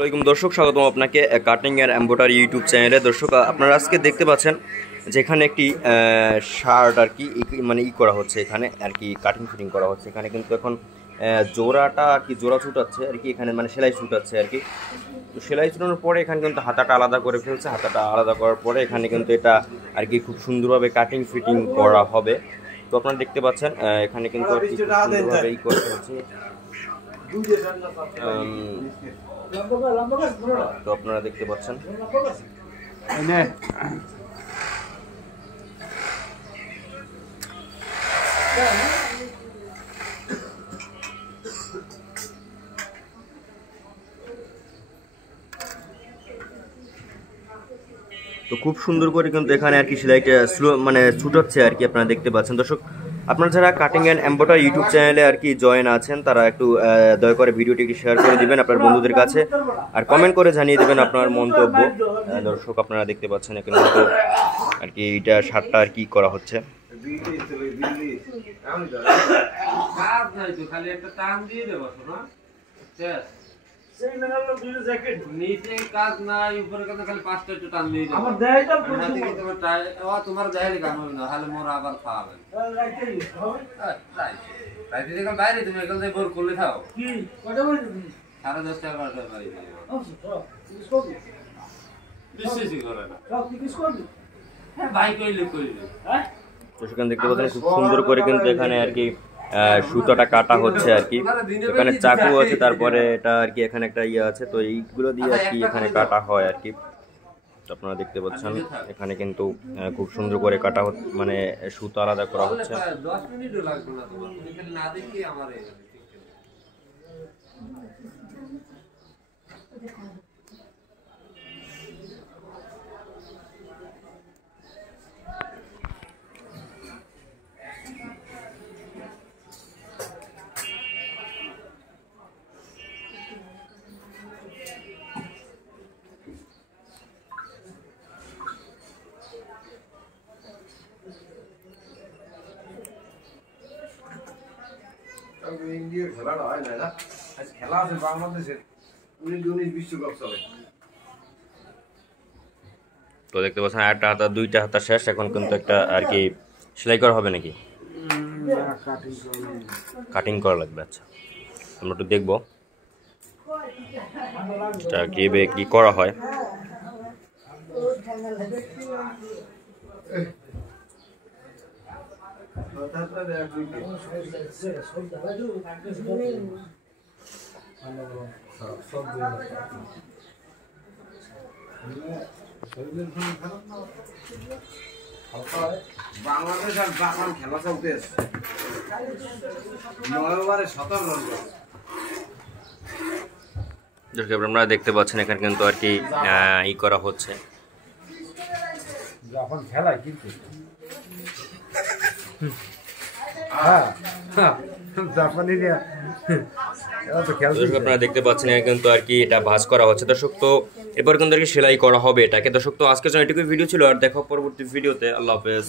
ওয়ালাইকুম দর্শক, স্বাগতম আপনাকে কাটিং এন্ড এমব্রয়ডারি ইউটিউব চ্যানেলে। দর্শক, আপনারা আজকে দেখতে পাচ্ছেন যেখানে একটি শার্ট আর কি মানে করা হচ্ছে, এখানে আর কি কাটিং ফিটিং করা হচ্ছে। এখানে কিন্তু এখন জোড়াটা আর কি জোড়া ছুটাচ্ছে আর কি, এখানে মানে সেলাই ছুটাচ্ছে আর কি। তো সেলাই ছুটানোর পরে এখানে কিন্তু হাতাটা আলাদা করে ফেলছে। হাতাটা আলাদা করার পরে এখানে কিন্তু এটা আর কি খুব সুন্দরভাবে কাটিং ফিটিং করা হবে। তো আপনারা দেখতে পাচ্ছেন এখানে কিন্তু আর কি সুন্দরভাবে করতে হচ্ছে। তো আপনারা দেখতে পাচ্ছেন তো খুব সুন্দর করে কিন্তু এখানে আর কি সেলাইটা স্লো মানে ছুটাচ্ছে আর কি, আপনারা দেখতে পাচ্ছেন। দর্শক, আপনারা যারা কাটিং অ্যান্ড এমব্রয়ডারি ইউটিউব চ্যানেলে আর কি জয়েন আছেন, তারা একটু দয়া করে ভিডিওটি শেয়ার করে দিবেন আপনার বন্ধুদের কাছে, আর কমেন্ট করে জানিয়ে দেবেন আপনার মন্তব্য। দর্শক, আপনারা দেখতে পাচ্ছেন এখানে কিন্তু আর কি এটা শার্টটা আর কি করা হচ্ছে। নিচে কাজ নাই, উপরে কাজ খালি 5টা একটু টান দিয়ে দাও। আমার তোমার দেয় গান হই না, তাহলে মোর আবার খাওয়াবেন। রাইতে দেখো বাইরে তুমি এখান থেকে বোর করলে খাও। কি কয়টা বাজে? 10:30 11টা বাজে। বিশ্বাসই করে না। সব কিছু করবি? হ্যাঁ ভাই কইলে কইবে। হ্যাঁ? তো সেখানে দেখতে পাচ্ছেন খুব সুন্দর করে কিন্তু এখানে আর কি সুতাটা কাটা হচ্ছে আর কি। এখানে চাকু আছে, তারপরে এটা আর কি এখানে একটা ইয়ে আছে, তো এইগুলো দিয়ে আর কি এখানে কাটা হয় আর কি। তো আপনারা দেখতে পাচ্ছেন এখানে কিন্তু খুব সুন্দর করে কাটা মানে সুতা আলাদা করা হচ্ছে। 10 মিনিটও লাগবে না তোমার, তুমি খালি না দেখি আমার এই ইন্ডিয়ার খেলাটা হয় না, আজ খেলা আছে বাংলাদেশের 19 বিশ্বকাপ চলে। তো দেখতে পাচ্ছেন একটা হাতা দুইটা হাতা শেষ, এখন কিন্তু একটা আর কি সেলাই করা হবে নাকি কাটিং করা লাগবে। আচ্ছা, আমরা একটু দেখবো কিভাবে কি করা হয়। বাংলাদেশ আর জাপান খেলা চলতেছে, 9 ওভারে 17 রান। আপনারা দেখতে পাচ্ছেন এখানে কিন্তু আর কি ই করা হচ্ছে। জাপান খেলায় কিন্তু আপনারা দেখতে পাচ্ছেন কিন্তু আর কি এটা ভাঁজ করা হচ্ছে। দর্শক, তো এরপর কিন্তু আর কি সেলাই করা হবে এটাকে। দর্শক, তো আজকের জন্য এটুকুই ভিডিও ছিল, আর দেখো পরবর্তী ভিডিওতে। আল্লাহ হাফেজ।